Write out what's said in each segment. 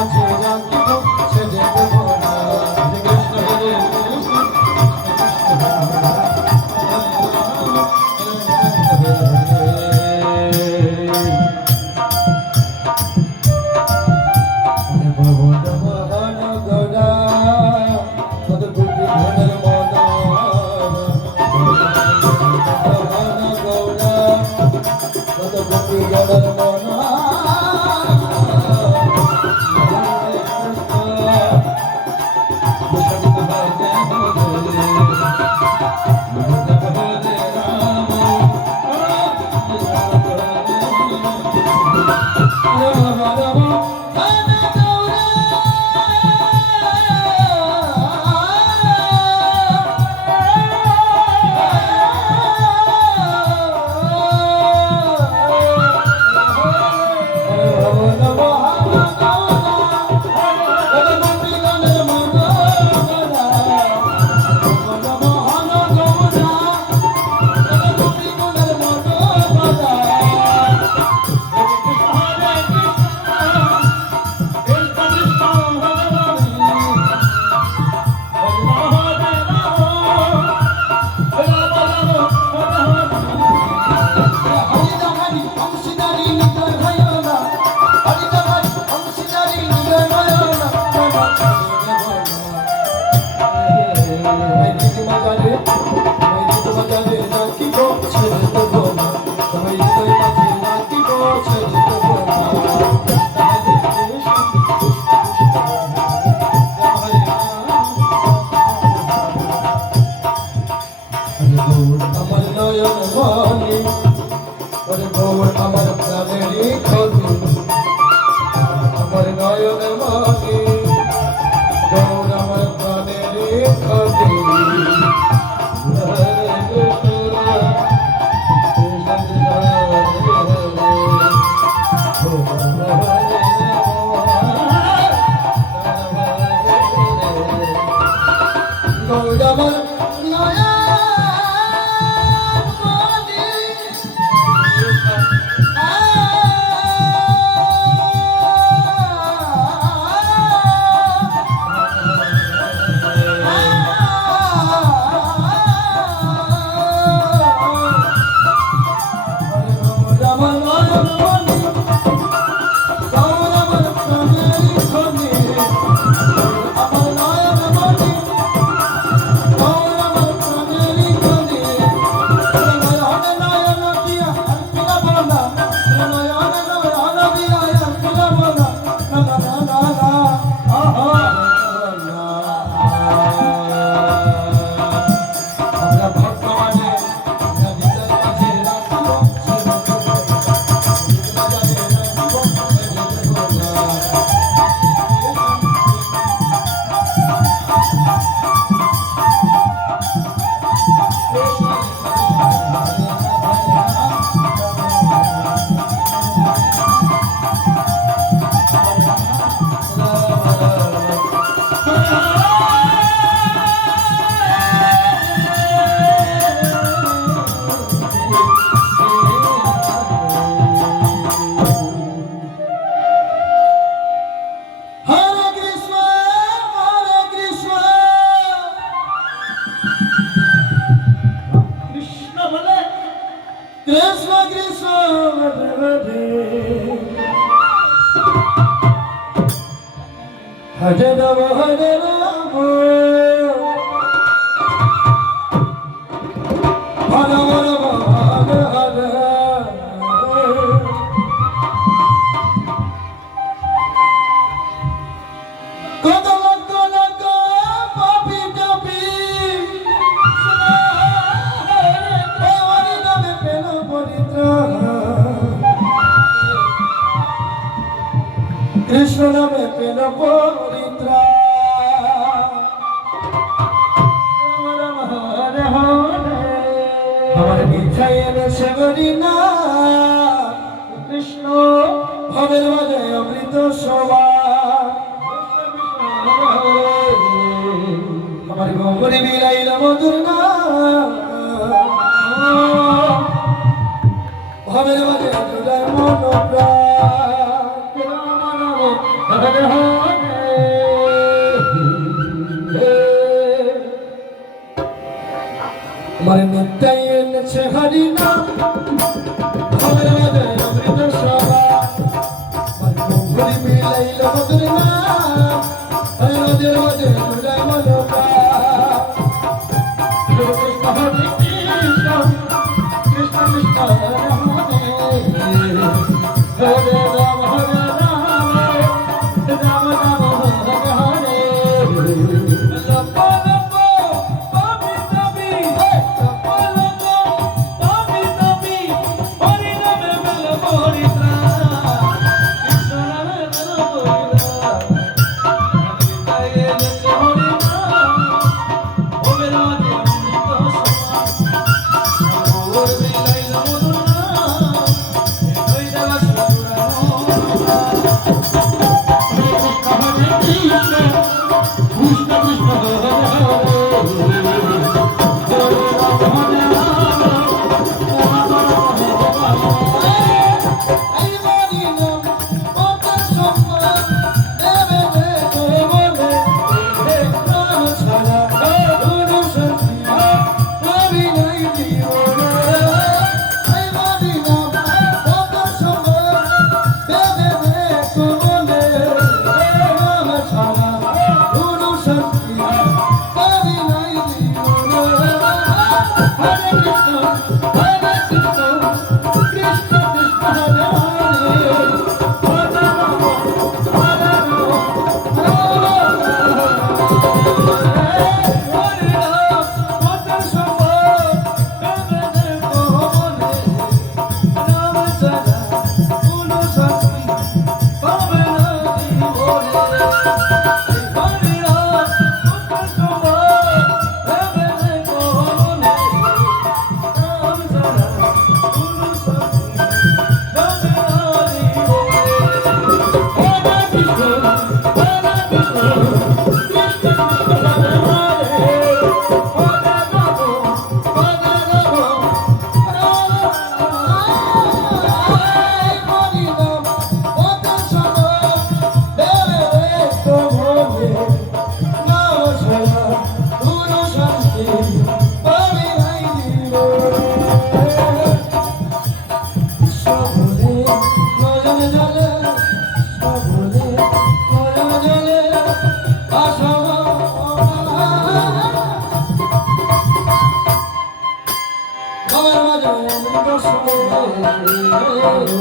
মাঝে রাখিব ছেড়ে দেব না। কৃষ্ণ হরে কৃষ্ণ আমার নয়ন মনি ওরে গৌর আমার প্রাণেরই খনি আমার নয়ন মনি গৌর আমার প্রাণেরই খনি গৌর আমার Krishna Krishna Hare Rama Hare Rama Hare Rama Hare Hare Krishna name pena poritra Hare Hare Hare Nithayana Sevarina Krishna Hare Hare Amrita Shobha Hare Gauri Vilaila Madhurna Hare Hare Hare Monopra Hare Hare আমার নিত্যাই এনেছে হরি নাম আমার মাঝে অমৃত সভা আমার ঘুরি মিলাইল মধুর নাম হরি নদের মাঝে জুড়াই মনোকা কৃষ্ণ হরে কৃষ্ণ কৃষ্ণ কৃষ্ণ হরে হরে রাম হরে রাম রাম রাম হরে হরে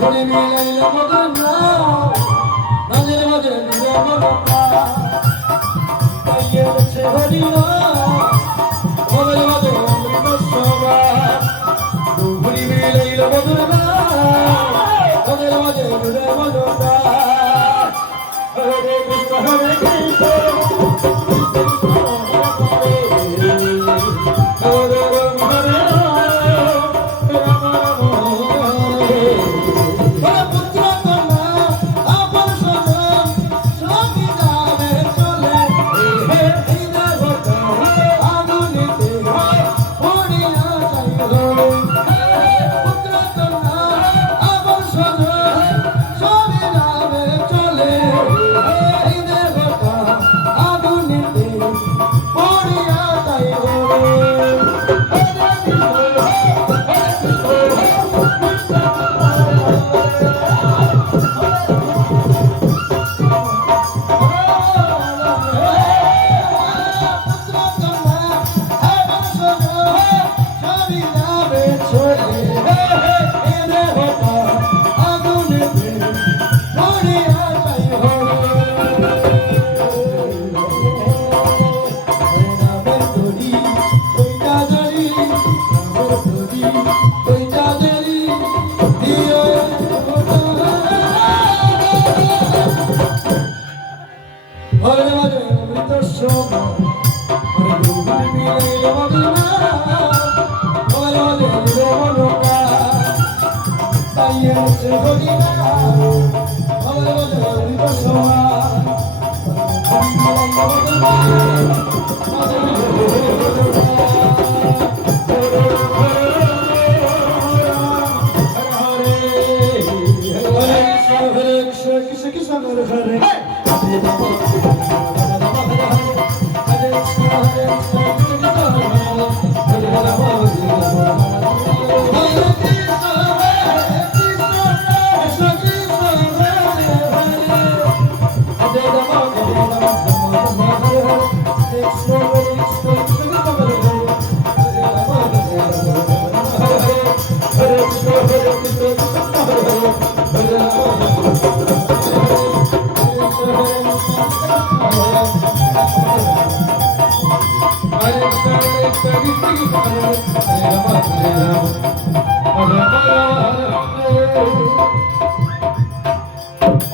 হরি মিলাইল মধুর নাম নদের মাঝে তাই এনেছে হরি নাম নদের মাঝে অমৃত সভা হরি মিলাইল মধুর নাম নদের মাঝে জুড়াই মনোকা হরে কৃষ্ণ হরে কৃষ্ণ Hare Hare